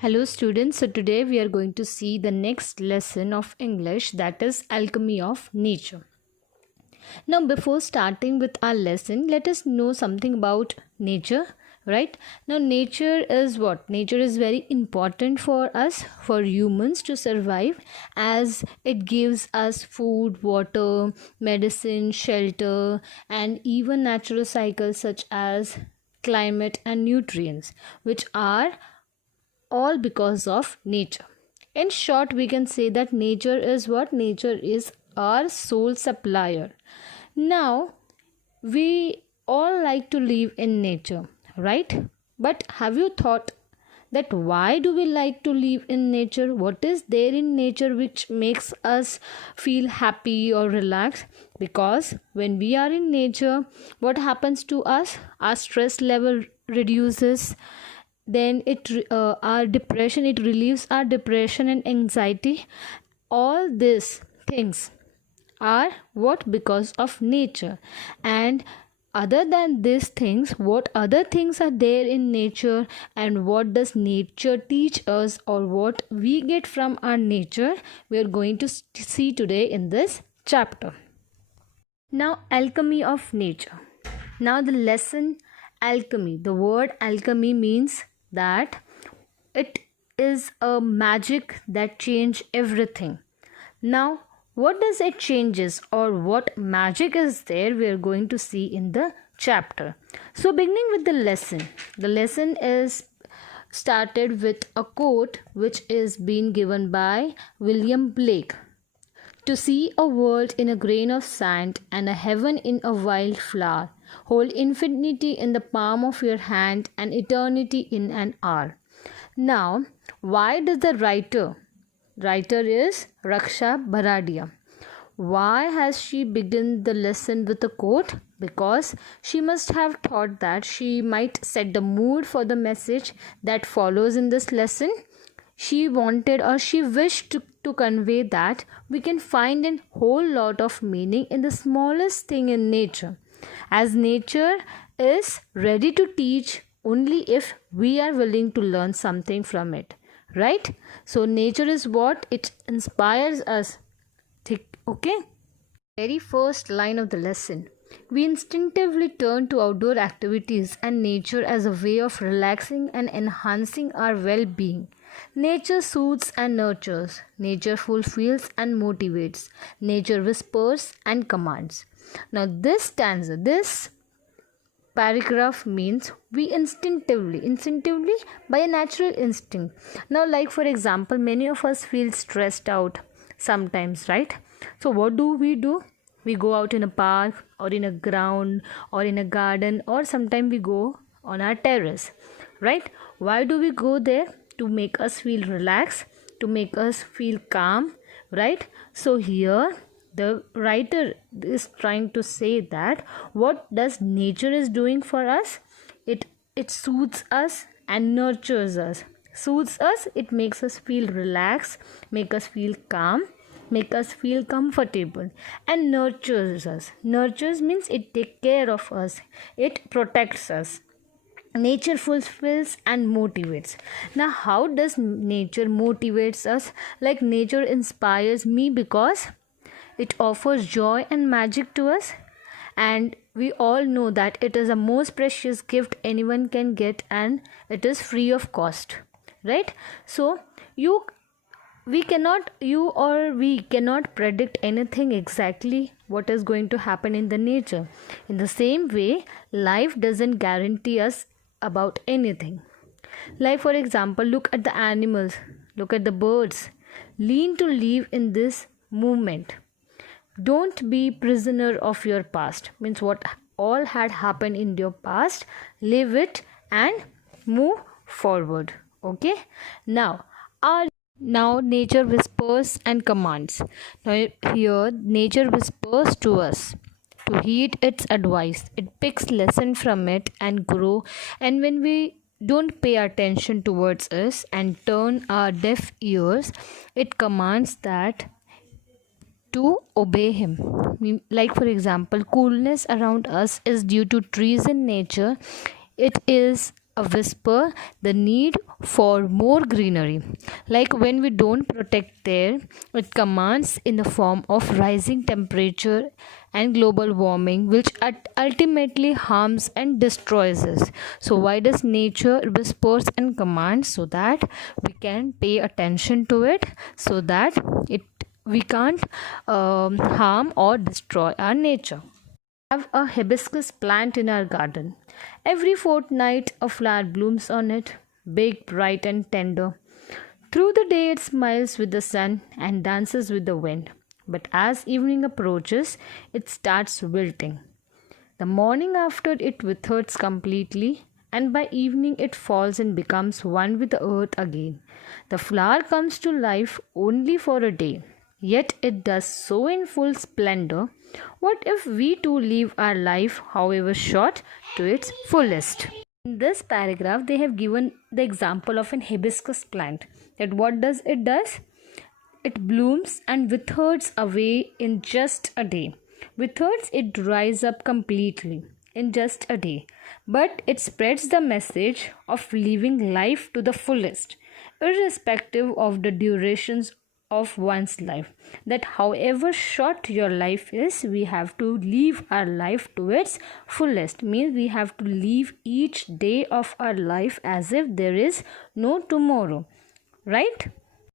Hello students, so today we are going to see the next lesson of English, that is alchemy of nature. Now before starting with our lesson, let us know something about nature, right? Now nature is what? Nature is very important for us, for humans to survive, as it gives us food, water, medicine, shelter, and even natural cycles such as climate and nutrients, which are all because of nature. In short, we can say that nature is what? Nature is our sole supplier. Now, we all like to live in nature, right? But have you thought that why do we like to live in nature? What is there in nature which makes us feel happy or relaxed? Because when we are in nature, what happens to us? Our stress level reduces, then our depression, it relieves our depression and anxiety. All these things are what? Because of nature. And other than these things, what other things are there in nature, and what does nature teach us, or what we get from our nature, we are going to see today in this chapter. Now, alchemy of nature. Now the lesson alchemy, the word alchemy means that it is a magic that change everything. Now what does it changes, or what magic is there, we are going to see in the chapter. So beginning with the lesson is started with a quote which is being given by William Blake. To see a world in a grain of sand and a heaven in a wild flower, hold infinity in the palm of your hand and eternity in an hour. Now, why does the writer is Raksha Bharadia. Why has she begun the lesson with a quote? Because she must have thought that she might set the mood for the message that follows in this lesson. She wanted, or she wished to convey that we can find a whole lot of meaning in the smallest thing in nature, as nature is ready to teach only if we are willing to learn something from it, right? So nature is what? It inspires us. Okay, very first line of the lesson: we instinctively turn to outdoor activities and nature as a way of relaxing and enhancing our well-being. Nature soothes and nurtures. Nature fulfills and motivates. Nature whispers and commands. Now this paragraph means we instinctively, by a natural instinct. Now, like for example, many of us feel stressed out sometimes, right? So what do? We go out in a park, or in a ground, or in a garden, or sometimes we go on our terrace, right? Why do we go there? To make us feel relaxed, to make us feel calm, right? So here the writer is trying to say that what does nature is doing for us? It soothes us and nurtures us. Soothes us, it makes us feel relaxed, make us feel calm, make us feel comfortable. And nurtures us. Nurtures means it takes care of us, it protects us. Nature fulfills and motivates. Now how does nature motivates us? Like nature inspires me because it offers joy and magic to us, and we all know that it is the most precious gift anyone can get, and it is free of cost, right? So we cannot predict anything exactly what is going to happen in the nature. In the same way, life doesn't guarantee us about anything. Like for example, look at the animals, look at the birds. Learn to live in this moment. Don't be prisoner of your past. Means what all had happened in your past, live it and move forward. Okay, now nature whispers and commands. Now here nature whispers to us to heed its advice. It picks lesson from it and grow. And when we don't pay attention towards us and turn our deaf ears, it commands that to obey him. Like for example, coolness around us is due to trees in nature. It is a whisper the need for more greenery. Like when we don't protect there, it commands in the form of rising temperature and global warming, which ultimately harms and destroys us. So, why does nature whispers and commands? So that we can pay attention to it, so that it we can't harm or destroy our nature. Have a hibiscus plant in our garden. Every fortnight, a flower blooms on it, big, bright, and tender. Through the day, it smiles with the sun and dances with the wind. But as evening approaches, it starts wilting. The morning after, it withers completely, and by evening, it falls and becomes one with the earth again. The flower comes to life only for a day, yet it does so in full splendor. What if we too live our life, however short, to its fullest? In this paragraph, they have given the example of an hibiscus plant. That what does it does? It blooms and withers away in just a day. Withers, it dries up completely in just a day. But it spreads the message of living life to the fullest, irrespective of the durations of one's life. That however short your life is, we have to live our life to its fullest. Means we have to live each day of our life as if there is no tomorrow. Right?